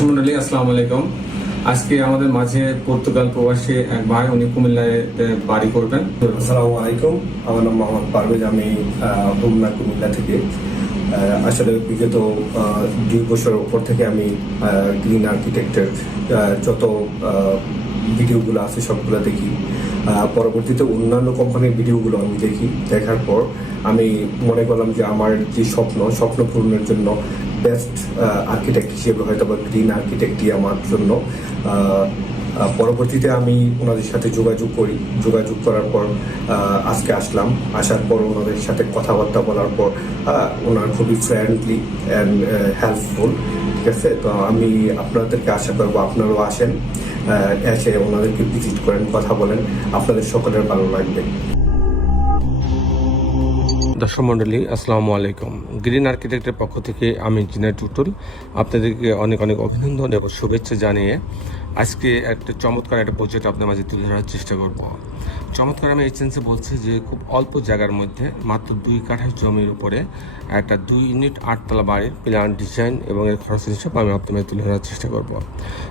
দর্শক মন্ডলী, আসসালামু আলাইকুম। আজকে আমাদের মাঝে পর্তুগাল প্রবাসী এক ভাই, উনি কুমিল্লায় বাড়ি করবেন। আসসালামু আলাইকুম, আমার নাম মোহাম্মদ পারভেজ। আমি হোমনা কুমিল্লা থেকে আসলে বিগত 2 বছরের উপর থেকে আমি গ্রিন আর্কিটেক্টের যত ভিডিওগুলো আছে সবগুলো দেখি। পরবর্তীতে অন্যান্য কোম্পানির ভিডিওগুলো আমি দেখি। দেখার পর আমি মনে করলাম যে আমার যে স্বপ্ন পূরণের জন্য বেস্ট আর্কিটেক্ট হিসেবে হয়তো বা গ্রিন আর্কিটেক্টই আমার জন্য। পরবর্তীতে আমি ওনাদের সাথে যোগাযোগ করার পর আজকে আসার পর ওনাদের সাথে কথাবার্তা বলার পর ওনারা খুবই ফ্রেন্ডলি অ্যান্ড হেল্পফুল। ঠিক আছে, তো আমি আপনাদেরকে আশা করবো আপনারাও আসেন, এসে ওনাদেরকে ভিজিট করেন, কথা বলেন, আপনাদের সকলের ভালো লাগবে। দর্শক মন্ডলী, আসসালামু আলাইকুম। গ্রিন আর্কিটেক্টের পক্ষ থেকে আমি ইঞ্জিনিয়ার টুটুল আপনাদেরকে অনেক অভিনন্দন এবং শুভেচ্ছা জানিয়ে আজকে একটা চমৎকার একটা প্রজেক্ট আপনার মাঝে তুলে ধরার চেষ্টা করব। চমৎকার আমি এই সেন্সে বলছি যে খুব অল্প জায়গার মধ্যে মাত্র 2 কাঠা জমির উপরে একটা 2 ইউনিট 8তলা বাড়ির প্ল্যান ডিজাইন এবং এর খরচের হিসাব আমি আপনাদের তুলে ধরার চেষ্টা করব।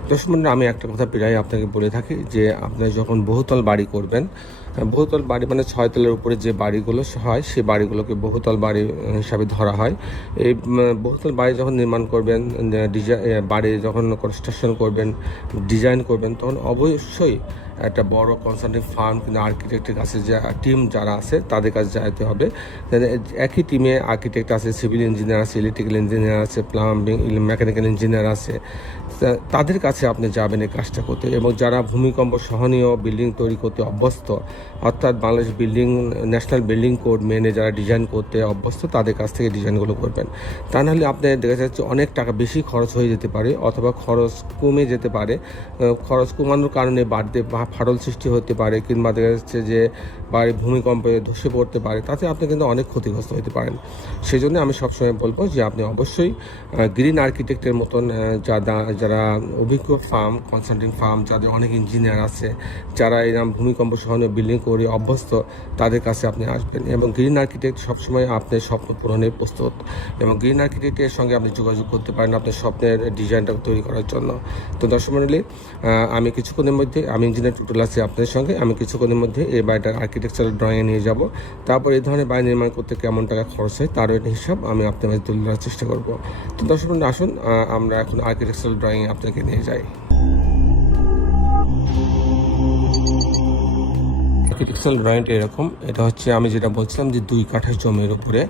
দর্শক মন্ডলী, আমি একটা কথা প্রায় আপনাকে বলে থাকি যে আপনি যখন বহুতল বাড়ি করবেন, বহুতল বাড়ি মানে 6 তলের উপরে যে বাড়িগুলো হয় সেই বাড়িগুলোকে বহুতল বাড়ি হিসাবে ধরা হয়। এই বহুতল বাড়ি যখন নির্মাণ করবেন, বাড়ি যখন কনস্ট্রাকশন করবেন, ডিজাইন করবেন, তখন অবশ্যই একটা বড় কনসাল্টিং ফার্ম কিন্তু আর্কিটেক্টের কাছে যে টিম যারা আছে তাদের কাছে যাইতে হবে। একই টিমে আর্কিটেক্ট আছে, সিভিল ইঞ্জিনিয়ার আছে, ইলেকট্রিক্যাল ইঞ্জিনিয়ার আছে, প্লাম্বিং মেকানিক্যাল ইঞ্জিনিয়ার আছে। তাদের কাছে আপনি যাবেন এই কাজটা করতে। এবং যারা ভূমিকম্প সহনীয় বিল্ডিং তৈরি করতে অভ্যস্ত, অর্থাৎ বাংলাদেশ ন্যাশনাল বিল্ডিং কোড মেনে যারা ডিজাইন করতে অভ্যস্ত, তাদের কাছ থেকে ডিজাইনগুলো করবেন। তা নাহলে আপনার দেখা যাচ্ছে অনেক টাকা বেশি খরচ হয়ে যেতে পারে, অথবা খরচ কমে যেতে পারে। খরচ কমানোর কারণে বাড়তে ফাটল সৃষ্টি হতে পারে, কিংবা দেখা যাচ্ছে যে বাড়ি ভূমিকম্পে ধসে পড়তে পারে, তাতে আপনি কিন্তু অনেক ক্ষতিগ্রস্ত হতে পারেন। সেই জন্য আমি সবসময় বলবো যে আপনি অবশ্যই গ্রিন আর্কিটেক্টের মতন যারা অভিজ্ঞ ফার্ম, কনসাল্টিং ফার্ম, যাদের অনেক ইঞ্জিনিয়ার আছে, যারা এরকম ভূমিকম্প সহনীয় বিল্ডিং করে অভ্যস্ত, তাদের কাছে আপনি আসবেন। এবং গ্রিন আর্কিটেক্ট সবসময় আপনার স্বপ্ন পূরণে প্রস্তুত। এবং গ্রিন আর্কিটেক্টের সঙ্গে আপনি যোগাযোগ করতে পারেন আপনার স্বপ্নের ডিজাইনটা তৈরি করার জন্য। তো দর্শক মণ্ডলী, আমি কিছুক্ষণের মধ্যে, আমি ইঞ্জিনিয়ার টুটুল আছি আপনাদের সঙ্গে, আমি কিছুক্ষণের মধ্যে এই বাড়িটার আর্কিটেকচারাল ড্রয়িংয়ে নিয়ে যাব। তারপর এই ধরনের বাড়ি নির্মাণ করতে কেমন টাকা খরচ হয় তারও একটা হিসাব আমি আপনাদের তুলে ধরার চেষ্টা করব। তো দর্শক মণ্ডলী, আসুন আমরা এখন আর্কিটেকচারাল ড্রয়িংয়ে আপনাকে নিয়ে যাই। আর্কিটেকচারাল ড্রয়িংটা এরকম, এটা হচ্ছে আমি যেটা বলছিলাম যে 2 কাঠা জমির উপরে